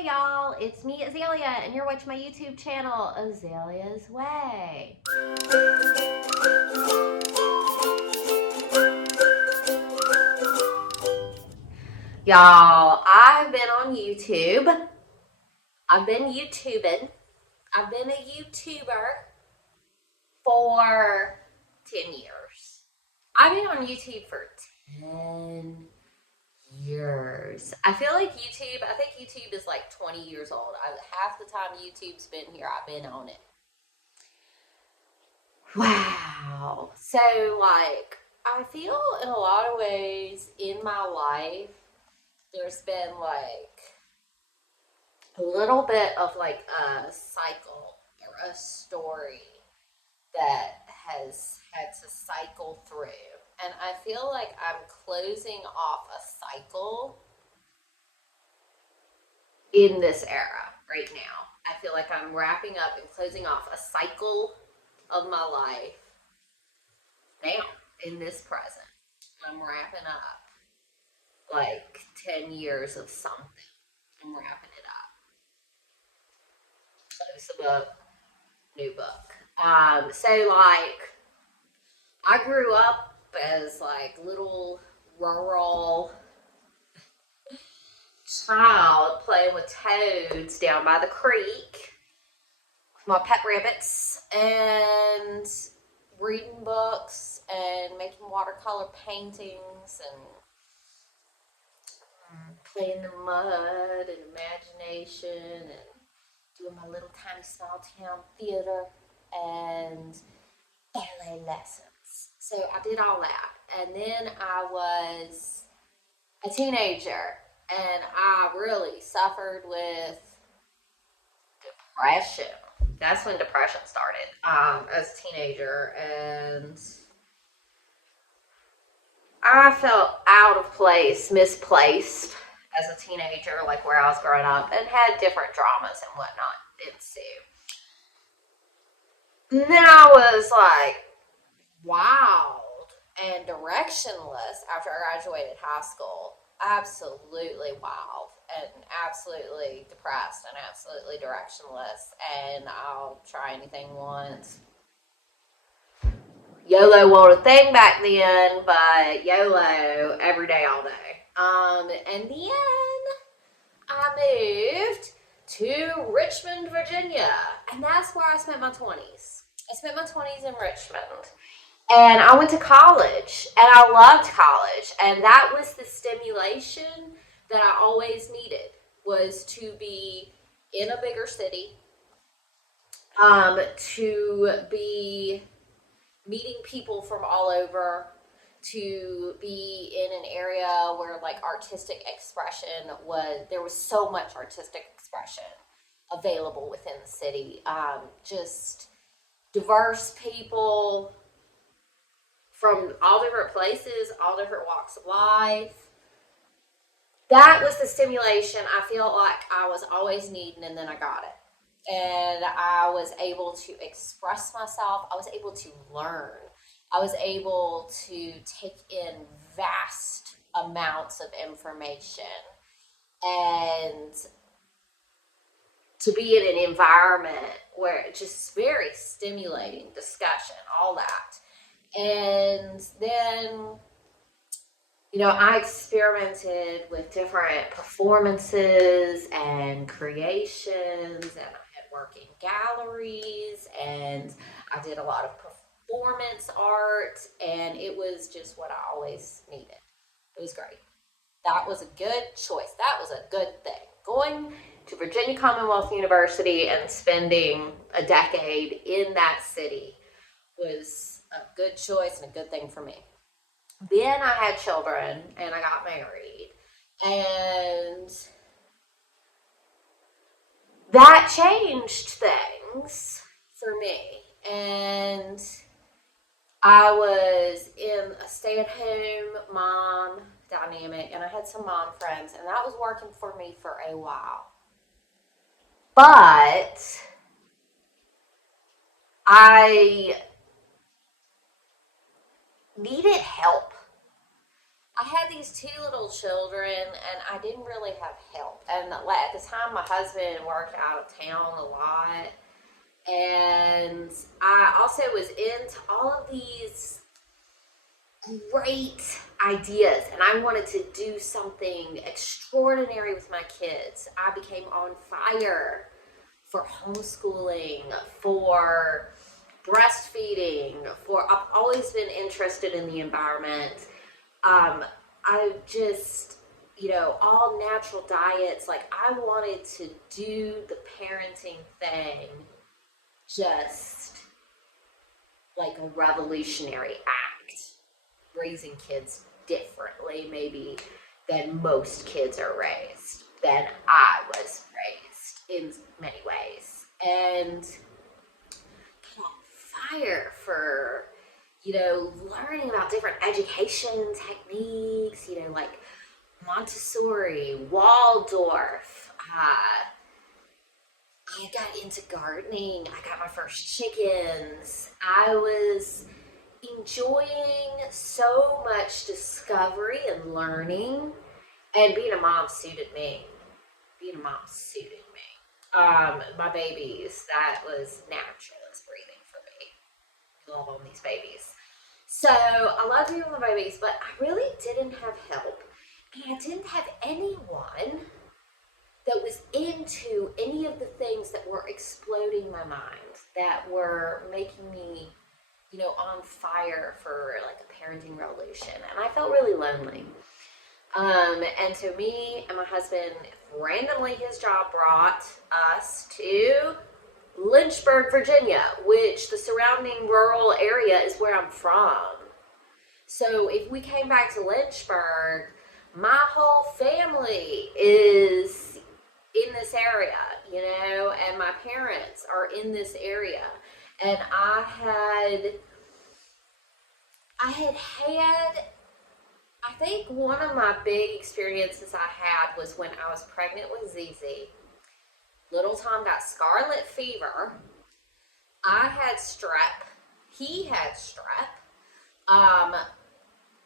Hey y'all, it's me Azalea and you're watching my YouTube channel, Azalea's Way. Y'all, I've been on YouTube. I've been YouTubing. I've been a YouTuber for 10 years. I've been on YouTube for 10 years. I feel like YouTube, I think YouTube is like 20 years old. Half the time YouTube's been here, I've been on it. Wow. So, like, I feel in a lot of ways in my life, there's been like a little bit of like a cycle or a story that has had to cycle through. And I feel like I'm closing off a cycle in this era right now. I feel like I'm wrapping up and closing off a cycle of my life now in this present. I'm wrapping up like 10 years of something. I'm wrapping it up. Close the book, new book. So like I grew up as like little rural child playing with toads down by the creek with my pet rabbits and reading books and making watercolor paintings and playing in the mud and imagination and doing my little tiny small town theater and ballet lessons. So I did all that. And then I was a teenager and I really suffered with depression. That's when depression started as a teenager. And I felt out of place, misplaced as a teenager, like where I was growing up, and had different dramas and whatnot ensue. And then I was like wild and directionless after I graduated high school. Absolutely wild and absolutely depressed and absolutely directionless. And I'll try anything once. YOLO wasn't a thing back then, but YOLO every day, all day. And then I moved to Richmond, Virginia, and that's where I spent my 20s. I spent my 20s in Richmond, and I went to college, and I loved college, and that was the stimulation that I always needed, was to be in a bigger city, to be meeting people from all over, to be in an area where like artistic expression there was so much artistic expression available within the city. Just diverse people from all different places, all different walks of life. That was the stimulation I feel like I was always needing, and then I got it. And I was able to express myself. I was able to learn. I was able to take in vast amounts of information and to be in an environment where it's just very stimulating discussion, all that. And then, I experimented with different performances and creations, and I had work in galleries, and I did a lot of performance art, and it was just what I always needed. It was great. That was a good choice. That was a good thing. Going to Virginia Commonwealth University and spending a decade in that city was a good choice and a good thing for me. Then I had children and I got married, and that changed things for me. And I was in a stay-at-home mom dynamic, and I had some mom friends, and that was working for me for a while. But I needed help. I had these two little children, and I didn't really have help. And at the time, my husband worked out of town a lot, and I also was into all of these great ideas, and I wanted to do something extraordinary with my kids. I became on fire for homeschooling, for breastfeeding, I've always been interested in the environment. I just, all natural diets. Like, I wanted to do the parenting thing just like a revolutionary act, raising kids differently maybe than most kids are raised, than I was raised in many ways. And get on fire for, learning about different education techniques, like Montessori, Waldorf. I got into gardening. I got my first chickens. I was enjoying so much discovery and learning, and being a mom suited me. My babies, that was natural as breathing for me. I love on these babies. So I love being with my babies, but I really didn't have help, and I didn't have anyone that was into any of the things that were exploding my mind, that were making me, on fire for like a parenting revolution. And I felt really lonely. And so me and my husband, randomly his job brought us to Lynchburg, Virginia, which the surrounding rural area is where I'm from. So if we came back to Lynchburg, my whole family is in this area, and my parents are in this area. And I think one of my big experiences I had was when I was pregnant with ZZ. Little Tom got scarlet fever. I had strep. He had strep.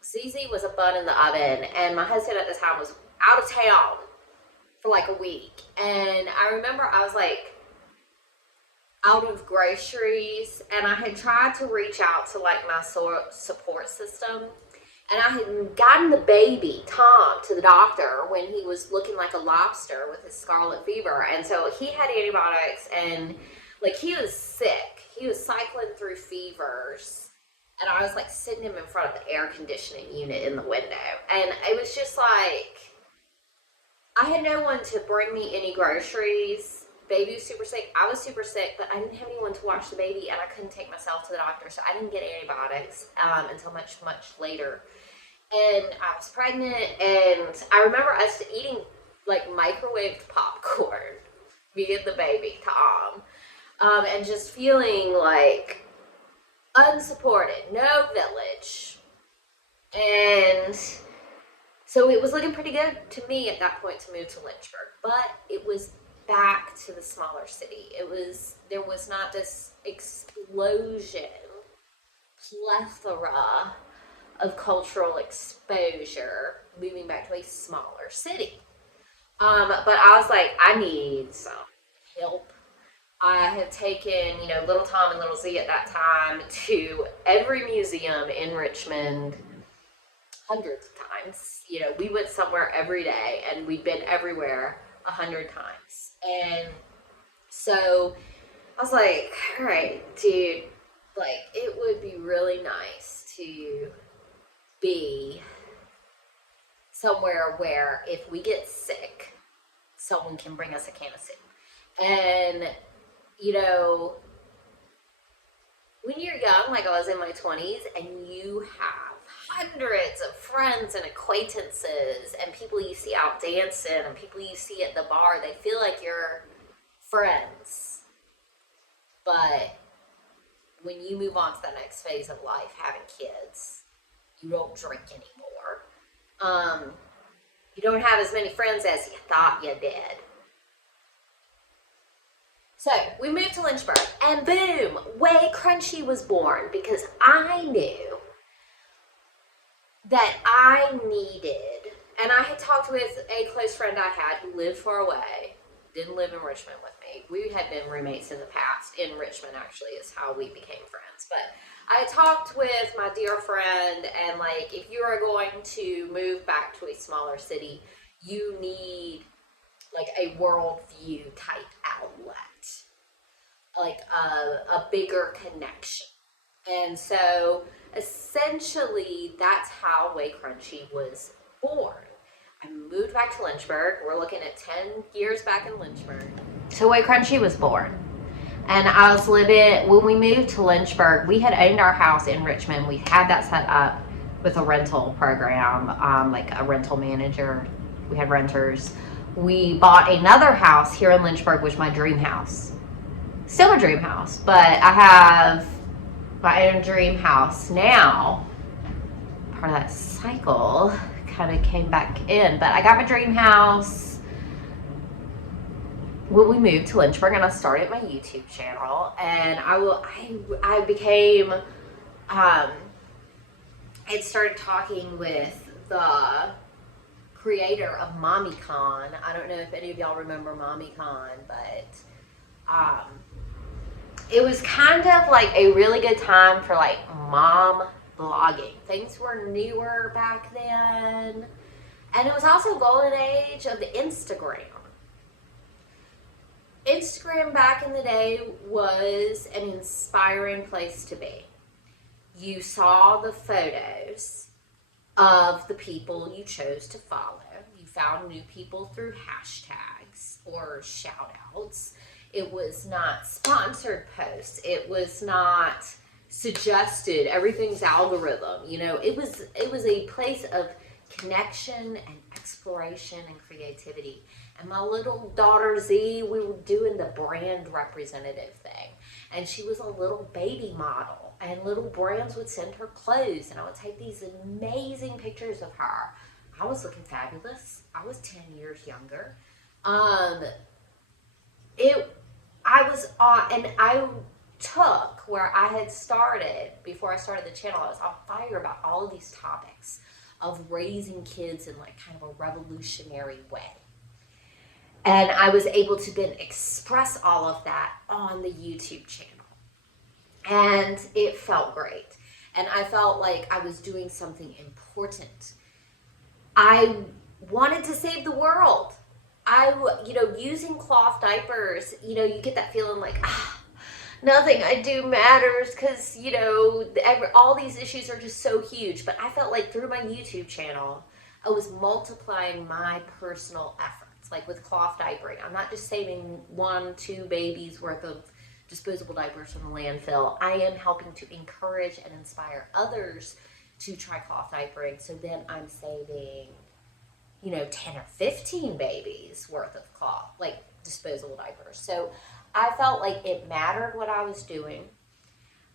ZZ was a bun in the oven, and my husband at the time was out of town for like a week. And I remember I was like out of groceries, and I had tried to reach out to like my support system, and I had gotten the baby Tom to the doctor when he was looking like a lobster with his scarlet fever. And so he had antibiotics, and like he was sick, he was cycling through fevers, and I was like sitting him in front of the air conditioning unit in the window. And it was just like, I had no one to bring me any groceries. Baby was super sick. I was super sick, but I didn't have anyone to watch the baby, and I couldn't take myself to the doctor, so I didn't get antibiotics until much, much later. And I was pregnant, and I remember us eating like microwaved popcorn, me and the baby, Tom, and just feeling like unsupported, no village. And so it was looking pretty good to me at that point to move to Lynchburg, but it was back to the smaller city. There was not this explosion, plethora of cultural exposure moving back to a smaller city. But I was like, I need some help. I had taken, little Tom and little Z at that time to every museum in Richmond hundreds of times. We went somewhere every day, and we'd been everywhere 100 times. And so I was like, all right, dude, like, it would be really nice to be somewhere where if we get sick, someone can bring us a can of soup. And, when you're young, like I was in my 20s, and you have hundreds of friends and acquaintances and people you see out dancing and people you see at the bar, they feel like you're friends. But when you move on to the next phase of life, having kids, you don't drink anymore. You don't have as many friends as you thought you did. So we moved to Lynchburg, and boom, WayCrunchy was born, because I knew that I needed. And I had talked with a close friend I had who lived far away, didn't live in Richmond with me. We had been roommates in the past. In Richmond, actually, is how we became friends. But I talked with my dear friend, and like, if you are going to move back to a smaller city, you need like a worldview type outlet, like a bigger connection. And so essentially that's how WayCrunchy was born. I moved back to Lynchburg. We're looking at 10 years back in Lynchburg. So WayCrunchy was born. And I was living, when we moved to Lynchburg, we had owned our house in Richmond. We had that set up with a rental program, like a rental manager. We had renters. We bought another house here in Lynchburg, which was my dream house. Still a dream house, but I have my own dream house now. Part of that cycle kind of came back in, but I got my dream house when we moved to Lynchburg, and I started my YouTube channel, and I became I started talking with the creator of MommyCon. I don't know if any of y'all remember MommyCon, but it was kind of like a really good time for like mom blogging. Things were newer back then. And it was also golden age of the Instagram. Instagram back in the day was an inspiring place to be. You saw the photos of the people you chose to follow. You found new people through hashtags or shout outs. It was not sponsored posts. It was not suggested. Everything's algorithm. You know, it was a place of connection and exploration and creativity. And my little daughter Z, we were doing the brand representative thing. And she was a little baby model. And little brands would send her clothes. And I would take these amazing pictures of her. I was looking fabulous. I was 10 years younger. I took where I had started before I started the channel. I was on fire about all of these topics of raising kids in like kind of a revolutionary way. And I was able to then express all of that on the YouTube channel. And it felt great. And I felt like I was doing something important. I wanted to save the world. Using cloth diapers, you get that feeling like, nothing I do matters because, all these issues are just so huge. But I felt like through my YouTube channel, I was multiplying my personal efforts, like with cloth diapering. I'm not just saving 1-2 babies worth of disposable diapers from the landfill. I am helping to encourage and inspire others to try cloth diapering. So then I'm saving 10 or 15 babies worth of cloth, like disposable diapers. So I felt like it mattered what I was doing.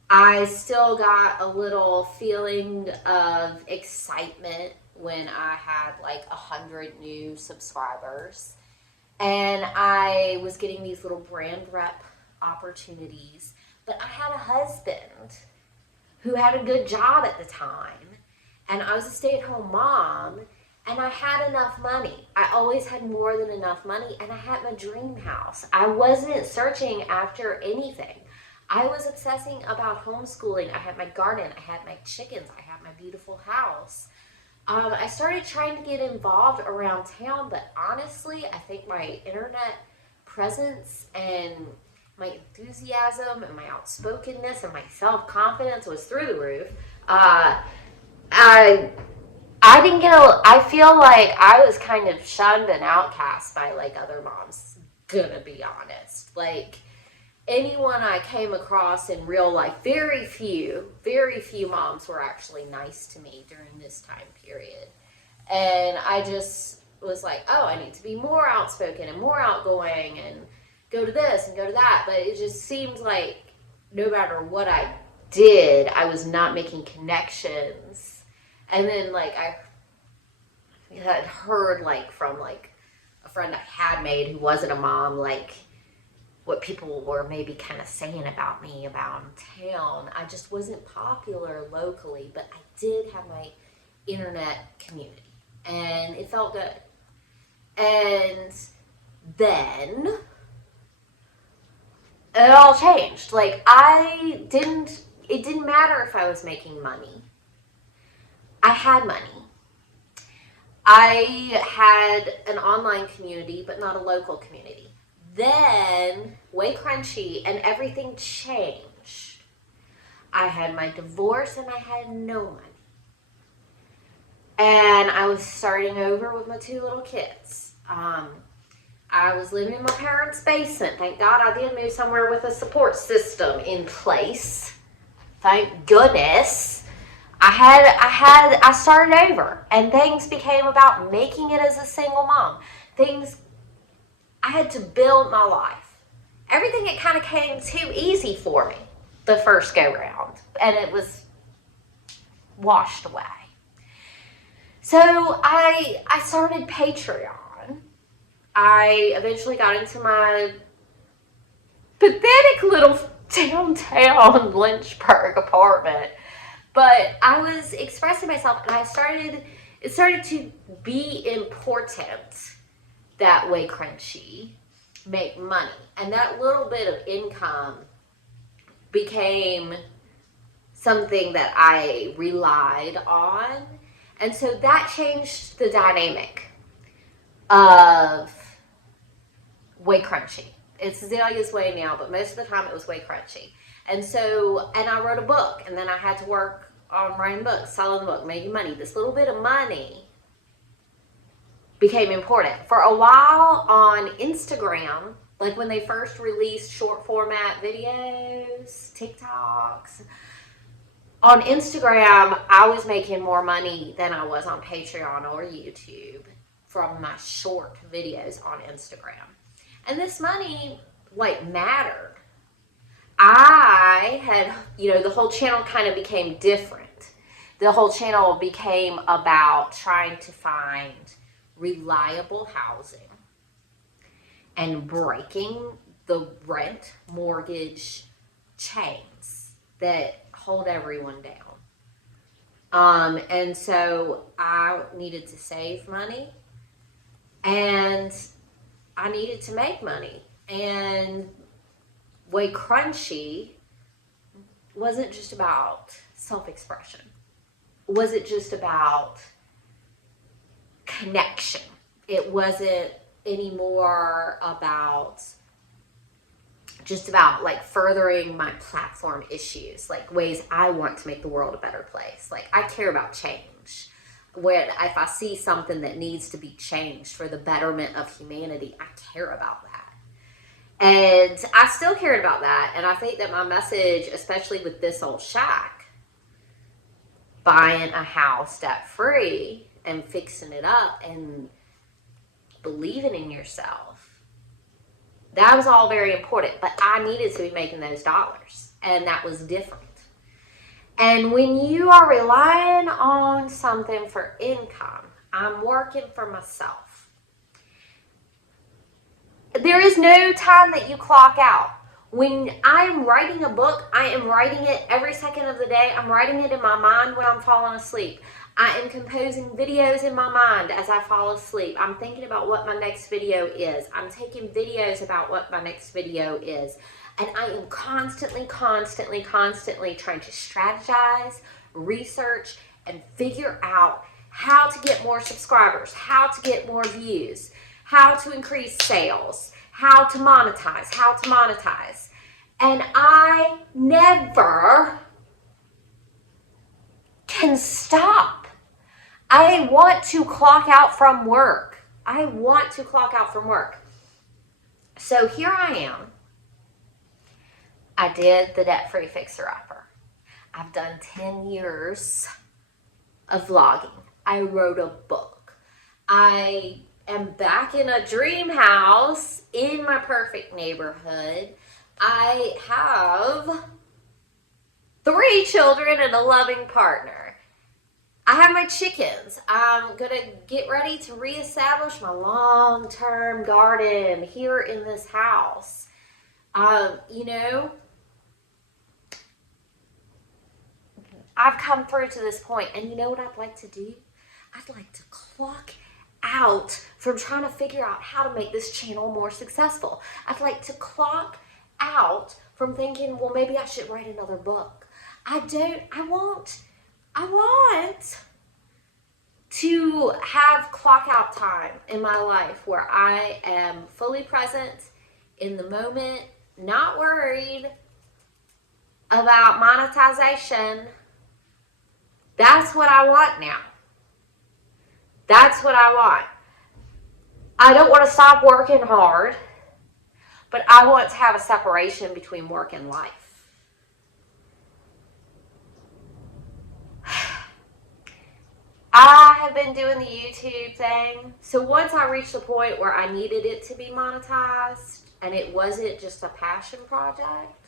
I still got a little feeling of excitement when I had like 100 new subscribers. And I was getting these little brand rep opportunities. But I had a husband who had a good job at the time. And I was a stay-at-home mom. And I had enough money. I always had more than enough money, and I had my dream house. I wasn't searching after anything. I was obsessing about homeschooling. I had my garden. I had my chickens. I had my beautiful house. I started trying to get involved around town, but honestly, I think my internet presence and my enthusiasm and my outspokenness and my self-confidence was through the roof. I feel like I was kind of shunned and outcast by like other moms, gonna be honest. Like anyone I came across in real life, very few moms were actually nice to me during this time period. And I just was like, oh, I need to be more outspoken and more outgoing and go to this and go to that. But it just seemed like no matter what I did, I was not making connections. And then like I had heard like from like a friend I had made who wasn't a mom, like what people were maybe kind of saying about me about town. I just wasn't popular locally, but I did have my internet community, and it felt good. And then it all changed. Like, it didn't matter if I was making money. I had money. I had an online community, but not a local community. Then WayCrunchy and everything changed. I had my divorce and I had no money. And I was starting over with my 2 little kids. I was living in my parents' basement. Thank God I did move somewhere with a support system in place. Thank goodness. I started over, and things became about making it as a single mom. I had to build my life. Everything, it kind of came too easy for me the first go round, and it was washed away. So I started Patreon. I eventually got into my pathetic little downtown Lynchburg apartment. But I was expressing myself, and it started to be important that WayCrunchy make money. And that little bit of income became something that I relied on. And so that changed the dynamic of WayCrunchy. It's Azalea's Way now, but most of the time it was WayCrunchy. And I wrote a book, and then I had to work on writing books, selling the book, making money. This little bit of money became important. For a while on Instagram, like when they first released short format videos, TikToks, on Instagram, I was making more money than I was on Patreon or YouTube from my short videos on Instagram. And this money, mattered. I had, the whole channel kind of became different. The whole channel became about trying to find reliable housing and breaking the rent mortgage chains that hold everyone down. And so I needed to save money, and I needed to make money. And WayCrunchy wasn't just about self-expression. Wasn't just about connection. It wasn't anymore about furthering my platform issues, ways I want to make the world a better place. I care about change. If I see something that needs to be changed for the betterment of humanity, I care about that. And I still cared about that. And I think that my message, especially with this old shack, buying a house debt-free and fixing it up and believing in yourself, that was all very important. But I needed to be making those dollars. And that was different. And when you are relying on something for income, I'm working for myself. There is no time that you clock out. When I'm writing a book, I am writing it every second of the day. I'm writing it in my mind when I'm falling asleep. I am composing videos in my mind as I fall asleep. I'm thinking about what my next video is. I'm taking videos about what my next video is. And I am constantly trying to strategize, research, and figure out how to get more subscribers, how to get more views, how to increase sales, how to monetize. And I never can stop. I want to clock out from work. So here I am. I did the debt-free fixer-upper. I've done 10 years of vlogging. I wrote a book. I am back in a dream house in my perfect neighborhood. I have 3 children and a loving partner. I have my chickens. I'm going to get ready to reestablish my long-term garden here in this house. I've come through to this point, and you know what I'd like to do? I'd like to clock out from trying to figure out how to make this channel more successful. I'd like to clock out from thinking, well, maybe I should write another book. I want to have clock out time in my life where I am fully present in the moment, not worried about monetization. That's what I want now. That's what I want. I don't want to stop working hard, but I want to have a separation between work and life. I have been doing the YouTube thing. So once I reached the point where I needed it to be monetized and it wasn't just a passion project,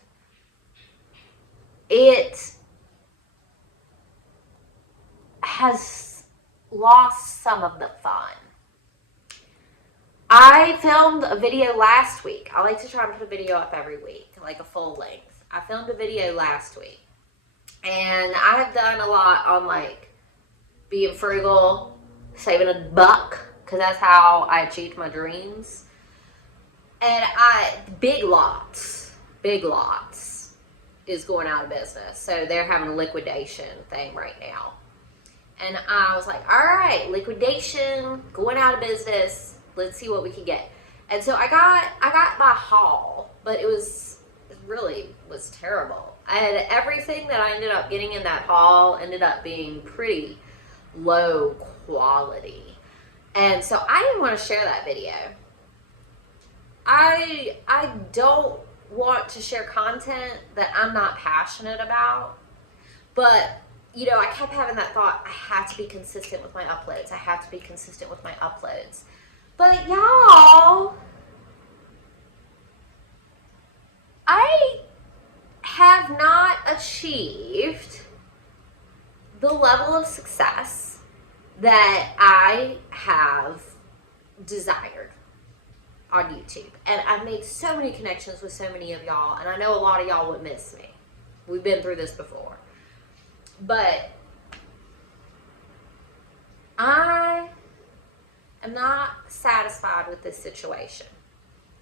it has lost some of the fun. I filmed a video last week. I like to try and put a video up every week, like a full length. I filmed a video last week. And I have done a lot on like being frugal, saving a buck, because that's how I achieved my dreams. And Big Lots is going out of business. So they're having a liquidation thing right now. And I was like, all right, liquidation, going out of business. Let's see what we can get. And so I got my haul, but it really was terrible. I had everything that I ended up getting in that haul ended up being pretty low quality. And so I didn't want to share that video. I don't want to share content that I'm not passionate about. But, you know, I kept having that thought, I have to be consistent with my uploads. I have to be consistent with my uploads. But y'all, I have not achieved the level of success that I have desired on YouTube. And I've made so many connections with so many of y'all, and I know a lot of y'all would miss me. We've been through this before. But I am not satisfied with this situation.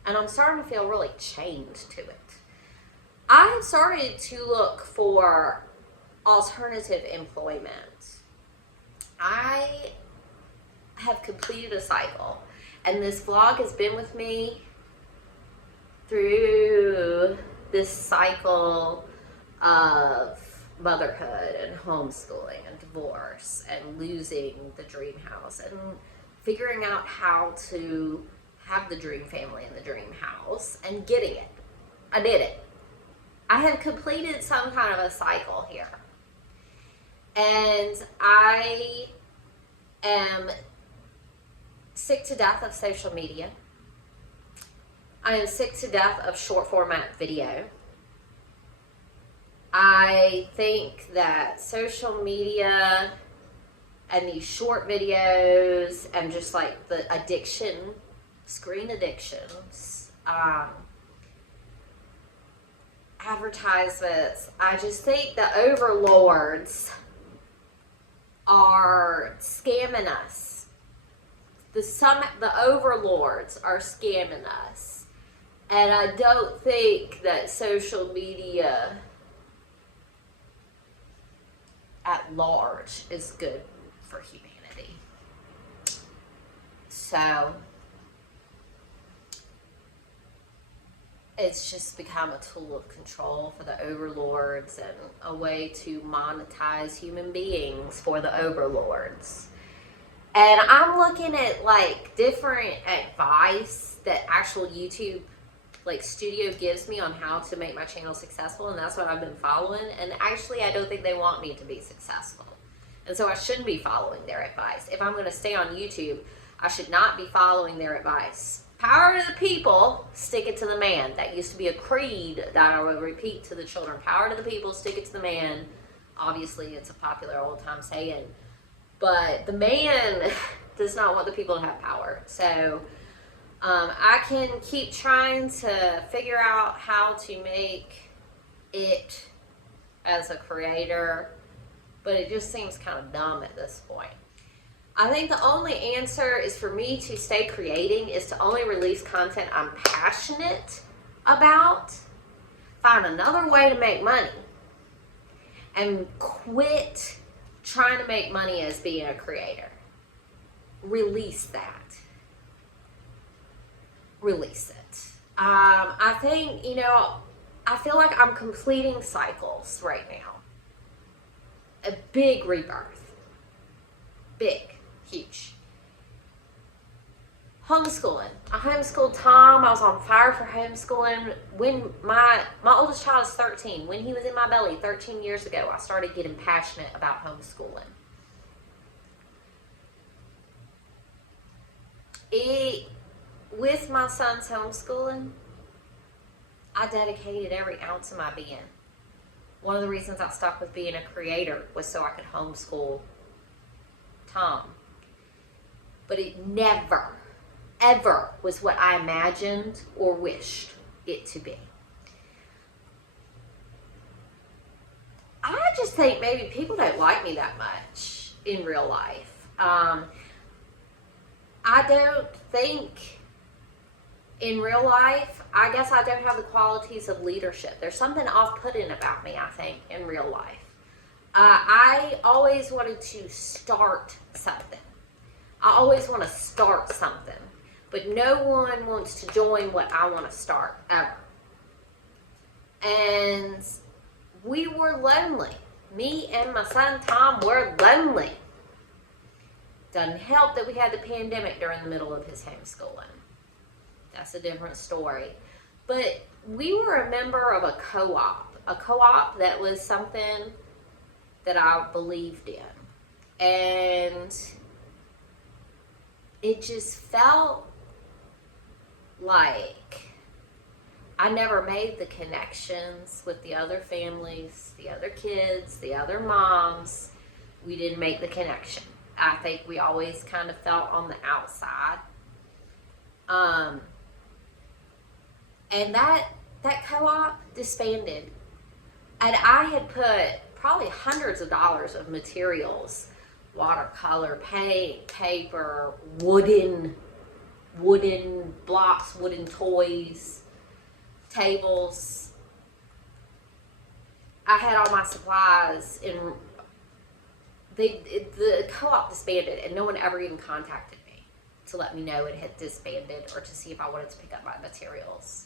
And I'm starting to feel really chained to it. I have started to look for alternative employment. I have completed a cycle, and this vlog has been with me through this cycle of motherhood and homeschooling and divorce and losing the dream house and figuring out how to have the dream family in the dream house and getting it. I did it. I have completed some kind of a cycle here. And I am sick to death of social media. I am sick to death of short format video. I think that social media and these short videos and just like the addiction, screen addictions, advertisements, I just think the overlords are scamming us. The overlords are scamming us. And I don't think that social media at large is good for humanity. So it's just become a tool of control for the overlords and a way to monetize human beings for the overlords. And I'm looking at like different advice that actual YouTube like studio gives me on how to make my channel successful, and that's what I've been following. And actually I don't think they want me to be successful, and so I shouldn't be following their advice. If I'm going to stay on YouTube, I should not be following their advice. Power to the people, stick it to the man. That used to be a creed that I would repeat to the children. Power to the people, stick it to the man. Obviously it's a popular old time saying, but the man does not want the people to have power. So I can keep trying to figure out how to make it as a creator but it just seems kind of dumb at this point. I think the only answer is for me to stay creating is to only release content I'm passionate about, find another way to make money, and quit trying to make money as being a creator. Release that. Release it. I think, you know, I feel like I'm completing cycles right now. A big rebirth. Big. Huge. Homeschooling. I homeschooled Tom. I was on fire for homeschooling. When my oldest child is 13. When he was in my belly 13 years ago, I started getting passionate about homeschooling. With my son's homeschooling, I dedicated every ounce of my being. One of the reasons I stuck with being a creator was so I could homeschool Tom. But it never, ever was what I imagined or wished it to be. I just think maybe people don't like me that much in real life. I don't think in real life, I guess I don't have the qualities of leadership. There's something off-putting about me, I think, in real life. I always wanted to start something. I always want to start something, but no one wants to join what I want to start, ever. And we were lonely. Me and my son Tom were lonely. Doesn't help that we had the pandemic during the middle of his homeschooling. That's a different story. But we were a member of a co-op that was something that I believed in. And it just felt like I never made the connections with the other families, the other kids, the other moms. We didn't make the connection. I think we always kind of felt on the outside. And that co-op disbanded. And I had put probably hundreds of dollars of materials, watercolor, paint, paper, wooden blocks, wooden toys, tables. I had all my supplies in. The co-op disbanded, and no one ever even contacted me to let me know it had disbanded or to see if I wanted to pick up my materials.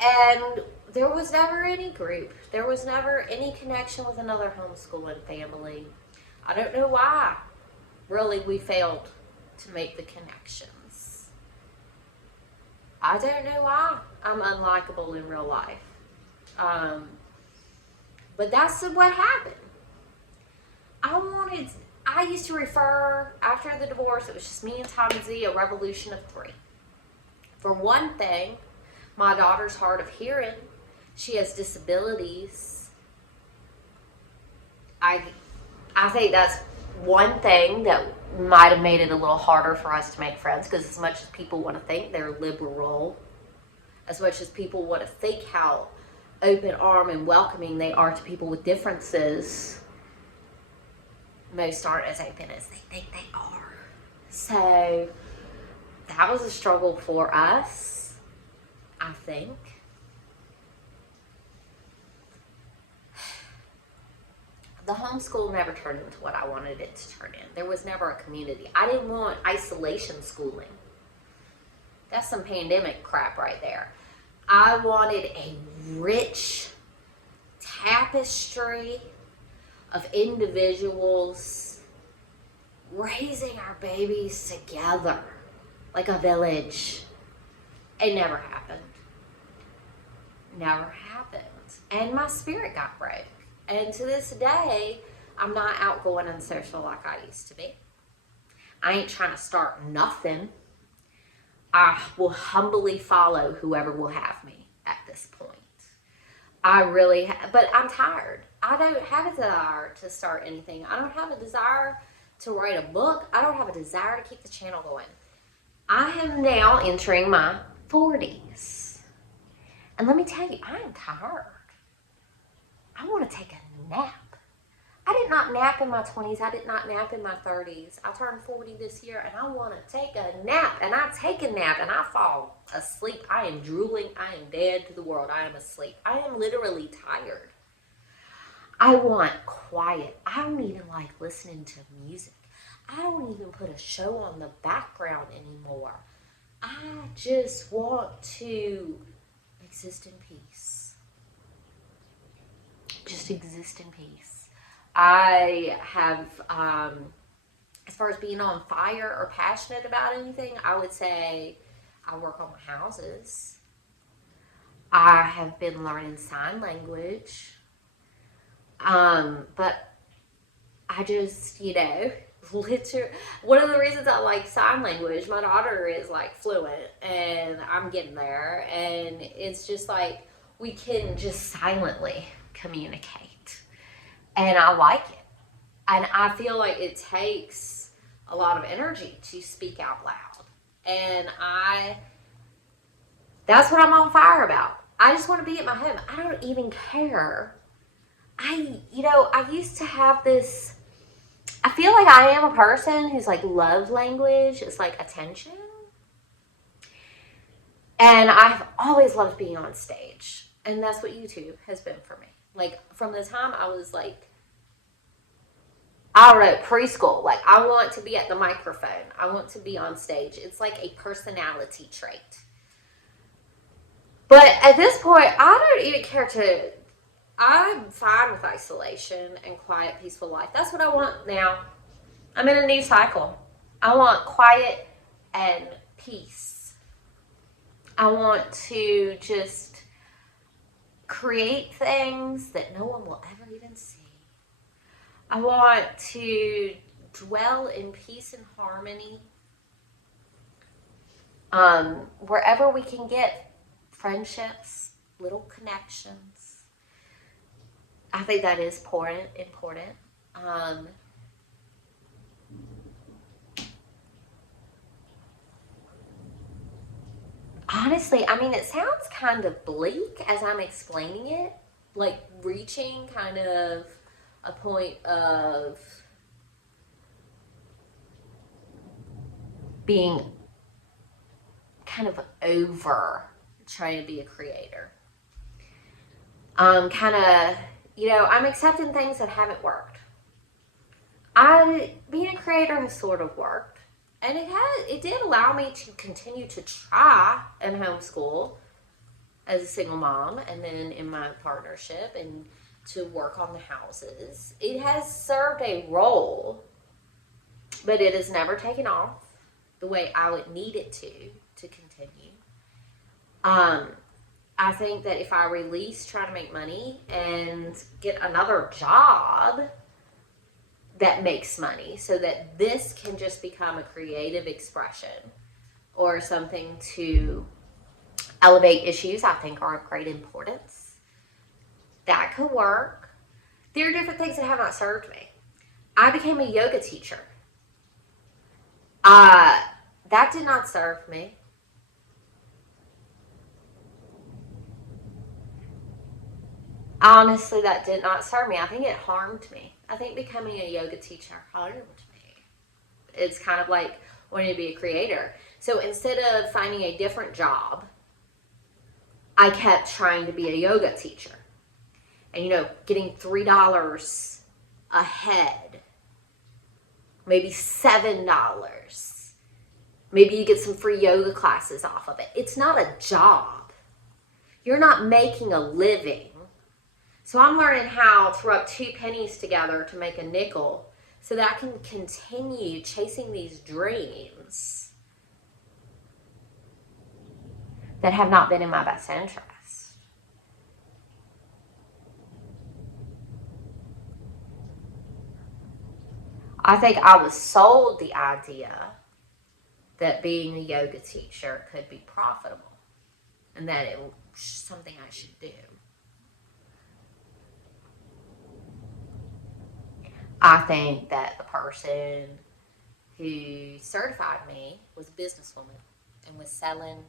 And there was never any group. There was never any connection with another homeschooling family. I don't know why. Really, we failed to make the connections. I don't know why I'm unlikable in real life. But that's what happened. I used to refer, after the divorce, it was just me and Tom and Z, a revolution of 3. For one thing, my daughter's hard of hearing. She has disabilities. I think that's one thing that might have made it a little harder for us to make friends, because as much as people want to think they're liberal, as much as people want to think how open arm and welcoming they are to people with differences, most aren't as open as they think they are. So that was a struggle for us, I think. The homeschool never turned into what I wanted it to turn in. There was never a community. I didn't want isolation schooling. That's some pandemic crap right there. I wanted a rich tapestry of individuals raising our babies together like a village. It never happened. Never happened. And my spirit got broke. And to this day, I'm not outgoing and social like I used to be. I ain't trying to start nothing. I will humbly follow whoever will have me at this point. But I'm tired. I don't have a desire to start anything. I don't have a desire to write a book. I don't have a desire to keep the channel going. I am now entering my 40s. And let me tell you, I am tired. I want to take a nap. I did not nap in my 20s. I did not nap in my 30s. I turned 40 this year, and I want to take a nap. And I take a nap, and I fall asleep. I am drooling. I am dead to the world. I am asleep. I am literally tired. I want quiet. I don't even like listening to music. I don't even put a show on the background anymore. I just want to exist in peace. Just exist in peace. I have, as far as being on fire or passionate about anything, I would say I work on houses. I have been learning sign language. But I just, one of the reasons I like sign language, my daughter is like fluent and I'm getting there, and it's just like we can just silently communicate. And I like it. And I feel like it takes a lot of energy to speak out loud. And that's what I'm on fire about. I just want to be at my home. I don't even care. I used to have this, I feel like I am a person who's like love language is like attention. And I've always loved being on stage. And that's what YouTube has been for me. Like, from the time I was like, I don't know, preschool. Like, I want to be at the microphone. I want to be on stage. It's like a personality trait. But at this point, I don't even care I'm fine with isolation and quiet, peaceful life. That's what I want now. I'm in a new cycle. I want quiet and peace. I want to just create things that no one will ever even see. I want to dwell in peace and harmony. Wherever we can get friendships, little connections. I think that is important. Honestly, I mean, it sounds kind of bleak as I'm explaining it, like reaching kind of a point of being kind of over trying to be a creator. Kind of, I'm accepting things that haven't worked. Being a creator has sort of worked. And it did allow me to continue to try and homeschool as a single mom, and then in my partnership, and to work on the houses. It has served a role, but it has never taken off the way I would need it to continue. I think that if I release trying to make money and get another job that makes money, so that this can just become a creative expression or something to elevate issues I think are of great importance, that could work. There are different things that have not served me. I became a yoga teacher. That did not serve me. Honestly, that did not serve me. I think it harmed me. I think becoming a yoga teacher harmed me. It's kind of like wanting to be a creator. So instead of finding a different job, I kept trying to be a yoga teacher. And, getting $3 a head, maybe $7. Maybe you get some free yoga classes off of it. It's not a job. You're not making a living. So I'm learning how to rub 2 pennies together to make a nickel so that I can continue chasing these dreams that have not been in my best interest. I think I was sold the idea that being a yoga teacher could be profitable and that it was something I should do. I think that the person who certified me was a businesswoman and was selling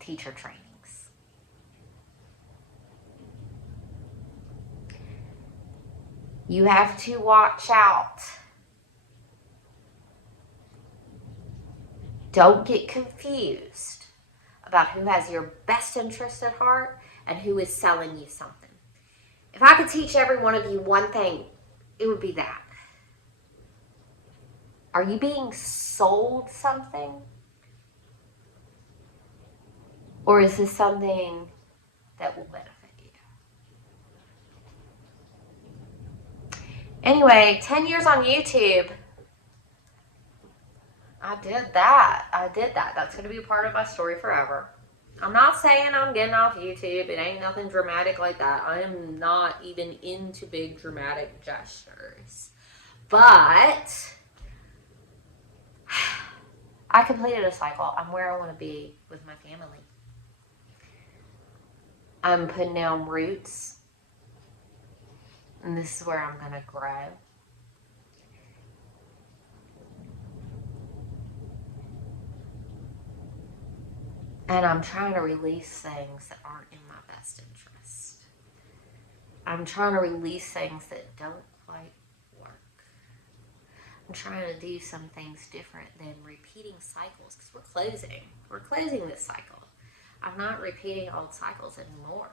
teacher trainings. You have to watch out. Don't get confused about who has your best interest at heart and who is selling you something. If I could teach every one of you one thing, it would be that. Are you being sold something? Or is this something that will benefit you? Anyway, 10 years on YouTube. I did that. That's going to be a part of my story forever. I'm not saying I'm getting off YouTube. It ain't nothing dramatic like that. I am not even into big dramatic gestures. But I completed a cycle. I'm where I want to be with my family. I'm putting down roots. And this is where I'm going to grow. And I'm trying to release things that aren't in my best interest. I'm trying to release things that don't quite work. I'm trying to do some things different than repeating cycles, because we're closing. We're closing this cycle. I'm not repeating old cycles anymore.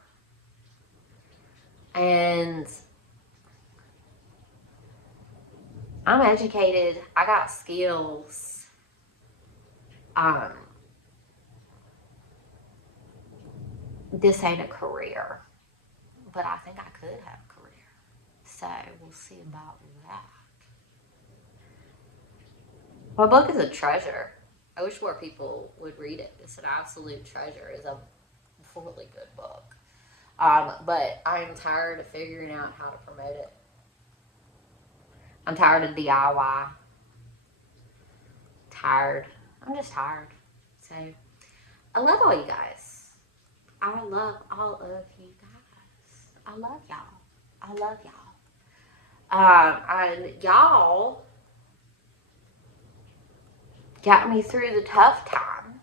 And I'm educated. I got skills. This ain't a career, but I think I could have a career. So we'll see about that. My book is a treasure. I wish more people would read it. It's an absolute treasure. It's a really good book. But I'm tired of figuring out how to promote it. I'm tired of DIY. Tired. I'm just tired. So I love all you guys. I love all of you guys. I love y'all. I love y'all. And y'all got me through the tough time.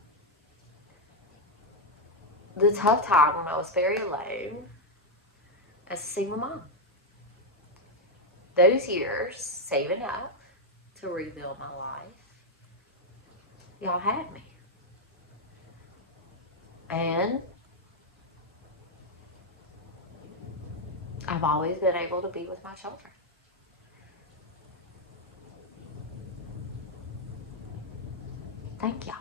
The tough time when I was very alone as a single mom. Those years saving up to rebuild my life, y'all had me. And I've always been able to be with my children. Thank y'all.